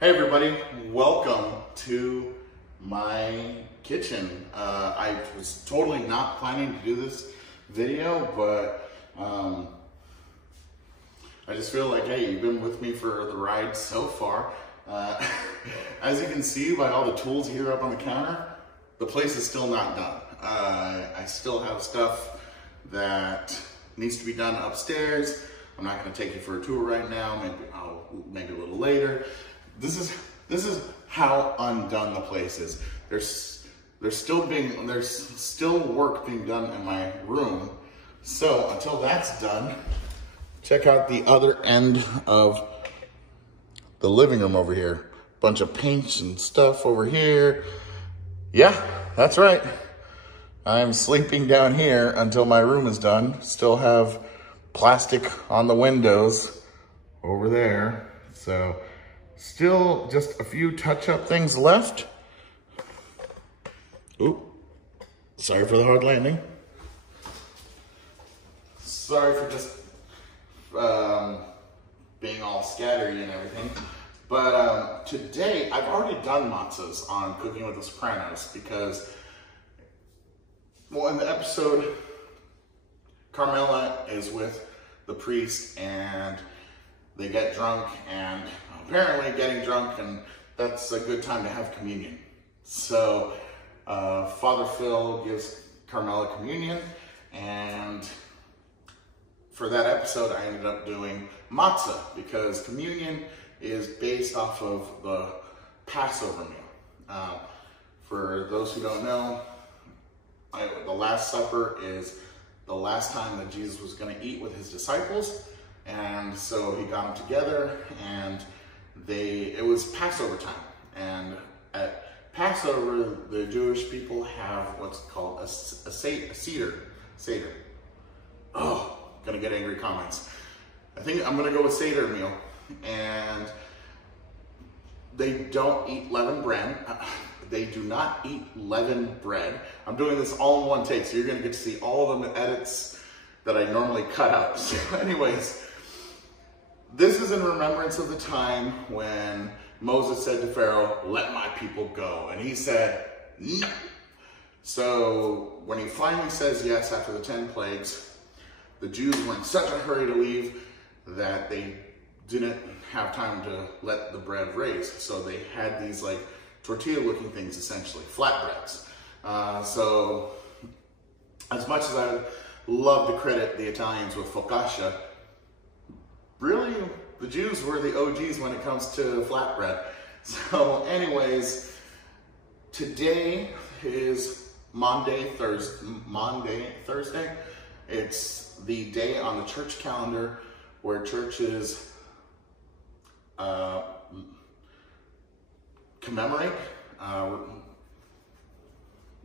Hey everybody, welcome to my kitchen. I was totally not planning to do this video, but I just feel like, hey, you've been with me for the ride so far. As you can see by all the tools here up on the counter, the place is still not done. I still have stuff that needs to be done upstairs. I'm not going to take you for a tour right now. Maybe a little later. This is how undone the place is. There's still work being done in my room. So until that's done, check out the other end of the living room over here. Bunch of paints and stuff over here. Yeah, that's right. I'm sleeping down here until my room is done. Still have plastic on the windows over there. So still just a few touch-up things left. Oop, sorry for the hard landing. Sorry for just being all scattery and everything. But today, I've already done matzahs on Cooking with the Sopranos because, well, in the episode, Carmela is with the priest and they get drunk, and apparently getting drunk, and that's a good time to have communion. So Father Phil gives Carmela communion, and for that episode I ended up doing matzah because communion is based off of the Passover meal. For those who don't know, the Last Supper is the last time that Jesus was going to eat with his disciples. And so he got them together, and it was Passover time. And at Passover, the Jewish people have what's called a Seder. Oh, gonna get angry comments. I think I'm gonna go with Seder meal. And they don't eat leavened bread. They do not eat leavened bread. I'm doing this all in one take, so you're gonna get to see all of the edits that I normally cut out. So anyways, this is in remembrance of the time when Moses said to Pharaoh, "Let my people go." And he said, "No." So when he finally says yes after the 10 plagues, the Jews were in such a hurry to leave that they didn't have time to let the bread raise. So they had these like tortilla-looking things, essentially, flatbreads. So as much as I love to credit the Italians with focaccia, really, the Jews were the OGs when it comes to flatbread. So anyways, today is Maundy Thursday. It's the day on the church calendar where churches commemorate.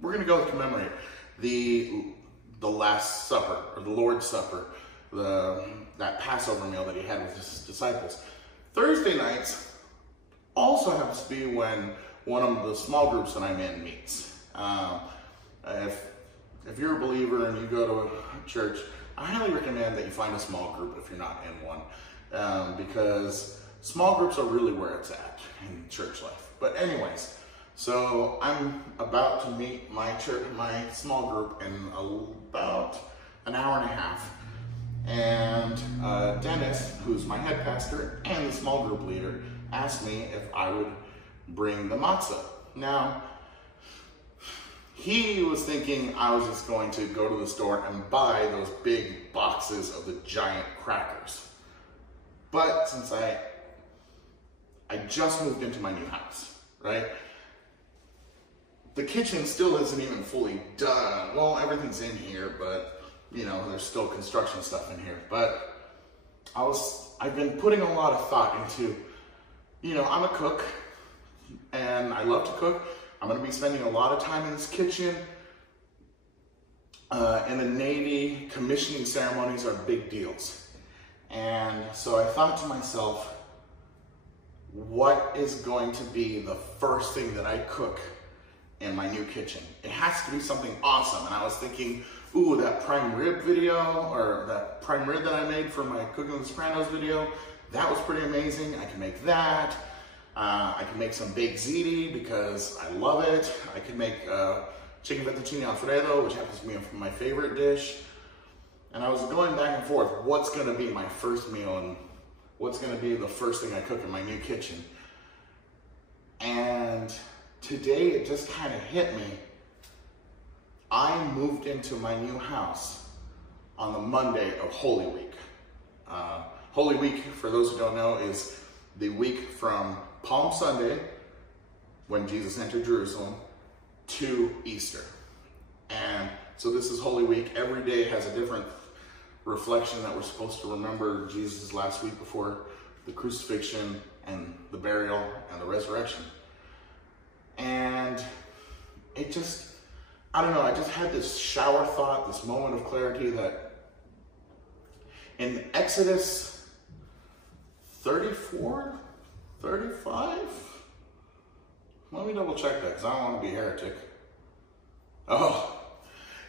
We're gonna go with commemorate the Last Supper, or the Lord's Supper, that Passover meal that he had with his disciples. Thursday nights also happens to be when one of the small groups that I'm in meets. If you're a believer and you go to a church, I highly recommend that you find a small group if you're not in one, because small groups are really where it's at in church life. But anyways, so I'm about to meet my small group in about an hour and a half. And Dennis, who's my head pastor and the small group leader, asked me if I would bring the matzah. Now, he was thinking I was just going to go to the store and buy those big boxes of the giant crackers. But since I just moved into my new house, right? The kitchen still isn't even fully done. Well, everything's in here, but you know, there's still construction stuff in here. But I've been putting a lot of thought into, you know, I'm a cook and I love to cook. I'm gonna be spending a lot of time in this kitchen. In the Navy, commissioning ceremonies are big deals. And so I thought to myself, what is going to be the first thing that I cook in my new kitchen? It has to be something awesome. And I was thinking, ooh, that prime rib video, or that prime rib that I made for my Cooking with the Sopranos video, that was pretty amazing. I can make that. I can make some baked ziti because I love it. I can make chicken fettuccine alfredo, which happens to be my favorite dish. And I was going back and forth, what's gonna be my first meal and what's gonna be the first thing I cook in my new kitchen. And today it just kind of hit me. I moved into my new house on the Monday of Holy Week. Holy Week, for those who don't know, is the week from Palm Sunday, when Jesus entered Jerusalem, to Easter. And so this is Holy Week. Every day has a different reflection that we're supposed to remember Jesus' last week before the crucifixion and the burial and the resurrection. And it just, I don't know, I just had this shower thought, this moment of clarity that in Exodus 34, 35? Let me double check that because I don't want to be a heretic. Oh,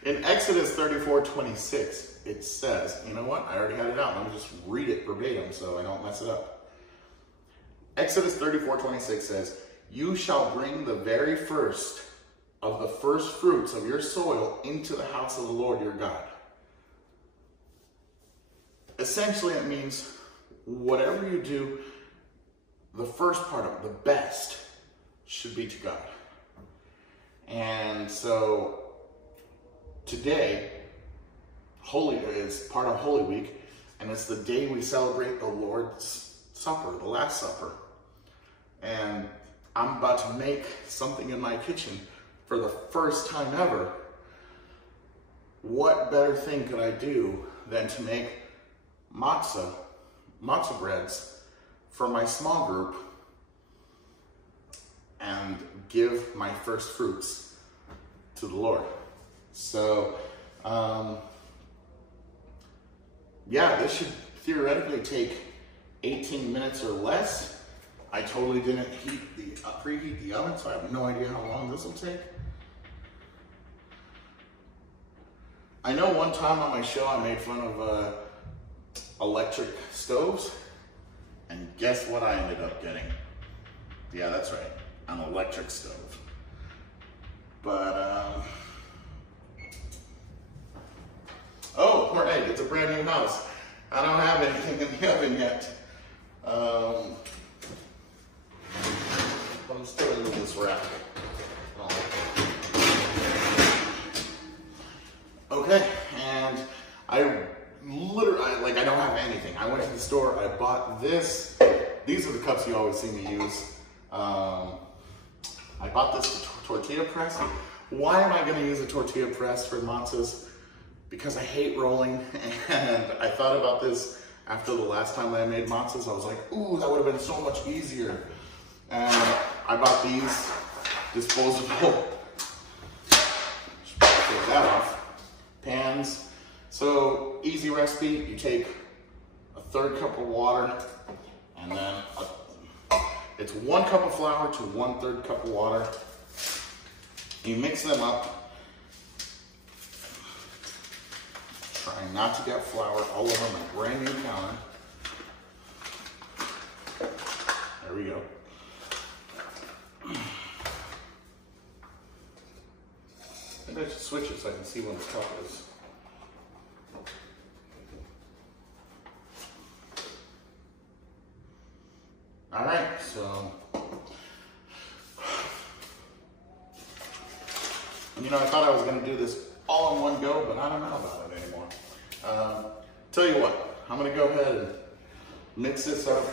in Exodus 34:26, it says, you know what? I already had it out. Let me just read it verbatim so I don't mess it up. Exodus 34:26 says, "You shall bring the very first of the first fruits of your soil into the house of the Lord your God." Essentially, it means whatever you do, the first part of it, the best, should be to God. And so today, is part of Holy Week, and it's the day we celebrate the Lord's Supper, the Last Supper. And I'm about to make something in my kitchen for the first time ever. What better thing could I do than to make matzah breads for my small group and give my first fruits to the Lord. So, yeah, this should theoretically take 18 minutes or less. I totally didn't preheat the oven, so I have no idea how long this will take. I know one time on my show I made fun of electric stoves, and guess what I ended up getting? Yeah, that's right, an electric stove. But, oh, right, it's a brand new house. I don't have anything in the oven yet. I'm still in this wrap. Okay, and I don't have anything. I went to the store, I bought this. These are the cups you always see me use. I bought this tortilla press. Why am I gonna use a tortilla press for matzahs? Because I hate rolling, and I thought about this after the last time that I made matzahs. I was like, ooh, that would have been so much easier. And I bought these disposable, take that off, pans. So easy recipe, you take a 1/3 cup of water, and then it's 1 cup of flour to 1/3 cup of water. You mix them up. Trying not to get flour all over my brand new counter. There we go. Maybe I should switch it so I can see when the cup is. All right, so, you know, I thought I was gonna do this all in one go, but I don't know about it anymore. Tell you what, I'm gonna go ahead and mix this up.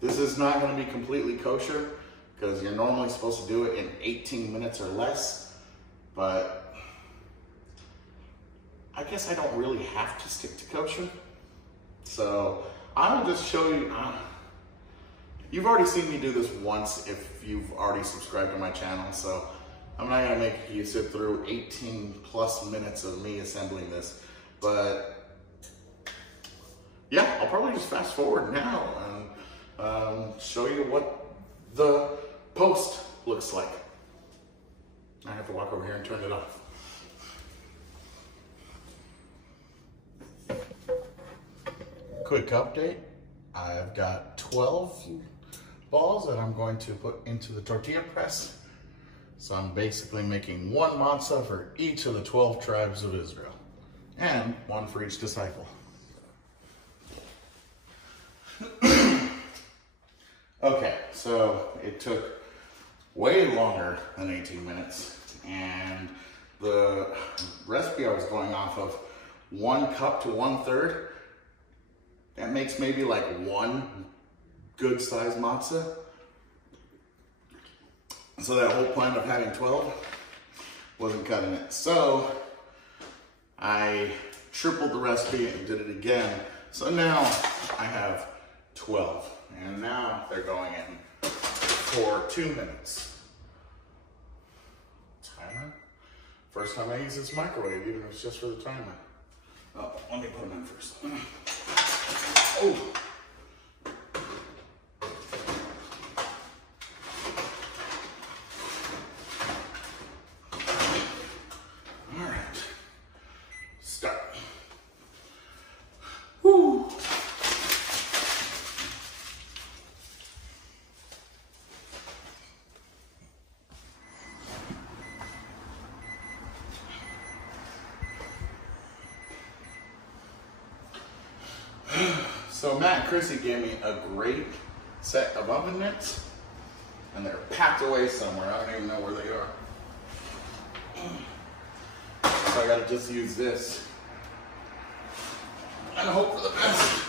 This is not gonna be completely kosher because you're normally supposed to do it in 18 minutes or less, but I guess I don't really have to stick to kosher. So I'll just show you, you've already seen me do this once if you've already subscribed to my channel, so I'm not gonna make you sit through 18 plus minutes of me assembling this, but yeah, I'll probably just fast forward now and show you what the post looks like. I have to walk over here and turn it off. Quick update, I've got 12 balls that I'm going to put into the tortilla press. So I'm basically making one matzah for each of the 12 tribes of Israel, and one for each disciple. Okay, so it took way longer than 18 minutes, and the recipe I was going off of 1 cup to 1/3, that makes maybe like one good sized matzah. So that whole plan of having 12 wasn't cutting it. So I tripled the recipe and did it again. So now I have 12, and now they're going in for 2 minutes. Timer. First time I use this microwave, even if it's just for the timer. Oh, let me put them in first. Oh. All right. Start. Woo. So Matt and Chrissy gave me a great set of oven mitts, and they're packed away somewhere. I don't even know where they are. So I gotta just use this and hope for the best.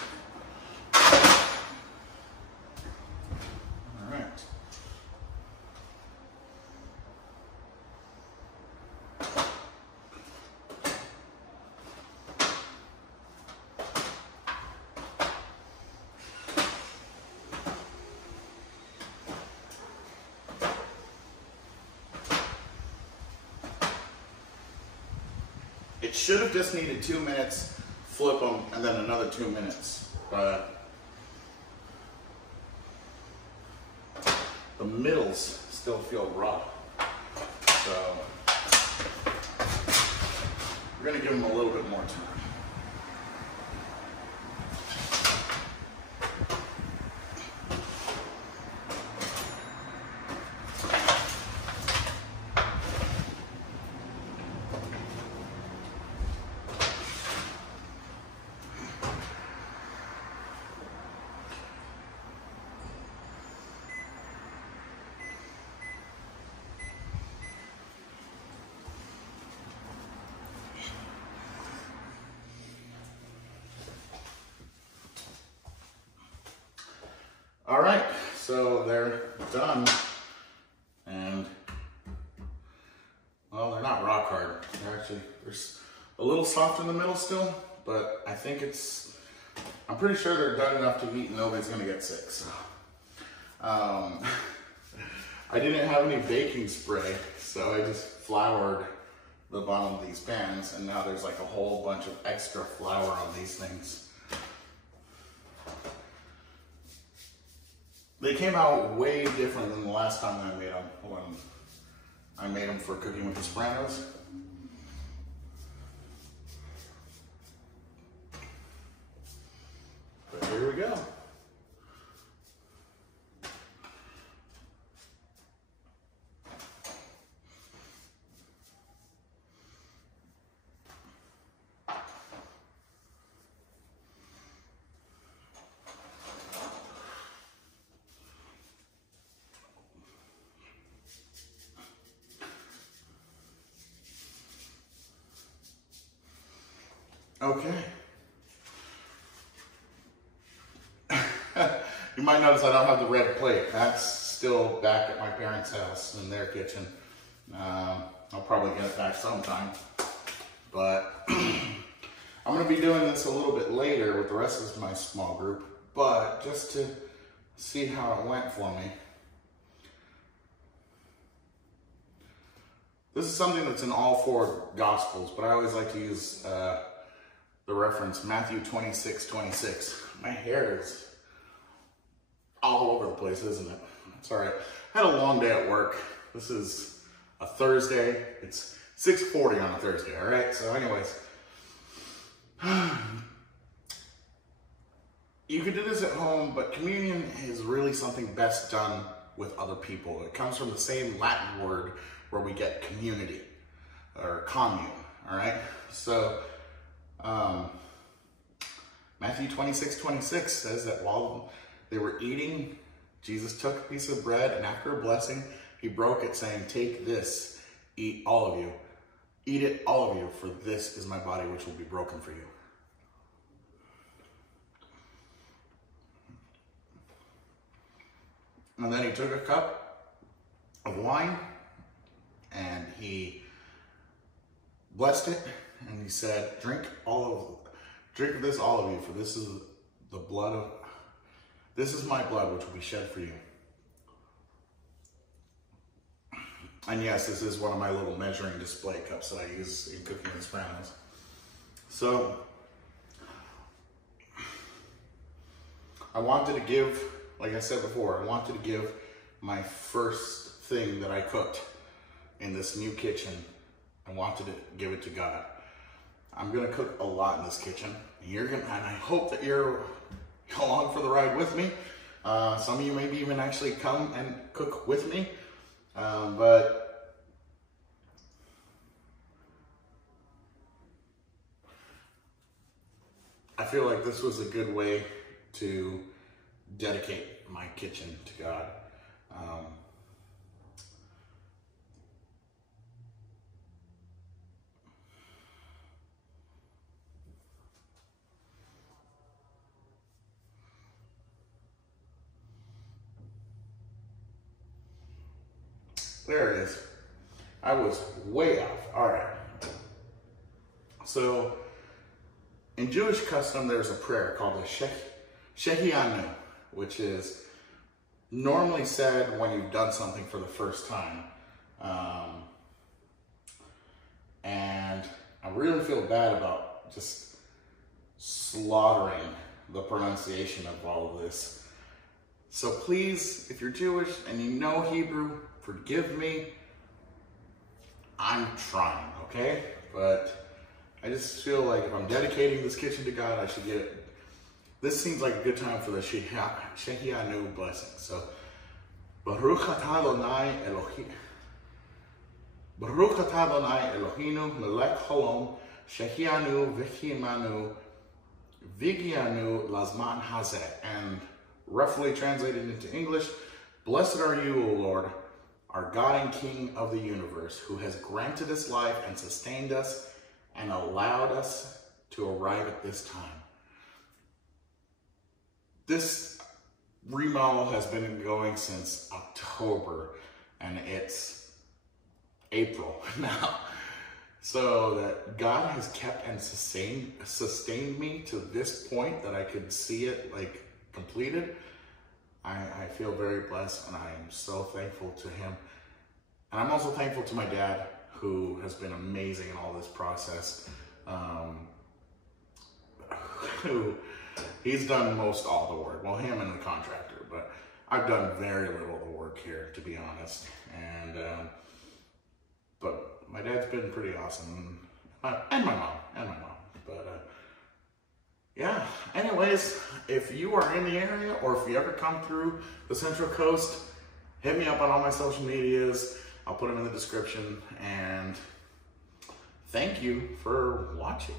All right. It should have just needed 2 minutes, flip them, and then another 2 minutes. But the middles still feel raw. So we're gonna give them a little bit more time. All right, so they're done, and well, they're not rock hard. They're a little soft in the middle still, but I think I'm pretty sure they're done enough to eat and nobody's gonna get sick. So, I didn't have any baking spray, so I just floured the bottom of these pans, and now there's like a whole bunch of extra flour on these things. They came out way different than the last time I made them, when I made them for Cooking with the Sopranos. But here we go. Okay. You might notice I don't have the red plate. That's still back at my parents' house in their kitchen. I'll probably get it back sometime. But I'm going to be doing this a little bit later with the rest of my small group. But just to see how it went for me. This is something that's in all 4 Gospels, but I always like to use the reference Matthew 26:26. My hair is all over the place, isn't it? It's all right. I had a long day at work. This is a Thursday. It's 6:40 on a Thursday, all right? So anyways, you could do this at home. home, but communion is really something best done with other people. It comes from the same Latin word where we get community or commune, all right? So Matthew 26:26 says that while they were eating, Jesus took a piece of bread, and after a blessing, he broke it, saying, "Take this, eat all of you. Eat it, all of you, for this is my body, which will be broken for you." And then he took a cup of wine, and he blessed it, and he said, "Drink this, all of you, for this is my blood, which will be shed for you." And yes, this is one of my little measuring display cups that I use in cooking the Sopranos. So I wanted to give, like I said before, I wanted to give my first thing that I cooked in this new kitchen. I wanted to give it to God. I'm gonna cook a lot in this kitchen, and I hope that you're along for the ride with me. Some of you maybe even actually come and cook with me, but I feel like this was a good way to dedicate my kitchen to God. There it is. I was way off. All right. So in Jewish custom, there's a prayer called the Shehianu, which is normally said when you've done something for the first time. And I really feel bad about just slaughtering the pronunciation of all of this. So please, if you're Jewish and you know Hebrew, forgive me. I'm trying, okay? But I just feel like if I'm dedicating this kitchen to God, I should get it. This seems like a good time for the Shehianu blessing. So, Baruch atah Adonai Eloheinu melech haolam Shehianu v'gianu lazman hazeh. And roughly translated into English, "Blessed are you, O Lord, our God and King of the universe, who has granted us life and sustained us and allowed us to arrive at this time." This remodel has been going since October, and it's April now. So that God has kept and sustained me to this point that I could see it like completed. I feel very blessed, and I am so thankful to him. And I'm also thankful to my dad, who has been amazing in all this process. He's done most all the work. Well, him and the contractor, but I've done very little of the work here, to be honest. And but my dad's been pretty awesome, and my mom, But yeah. Anyways, if you are in the area, or if you ever come through the Central Coast, hit me up on all my social medias. I'll put them in the description. And thank you for watching.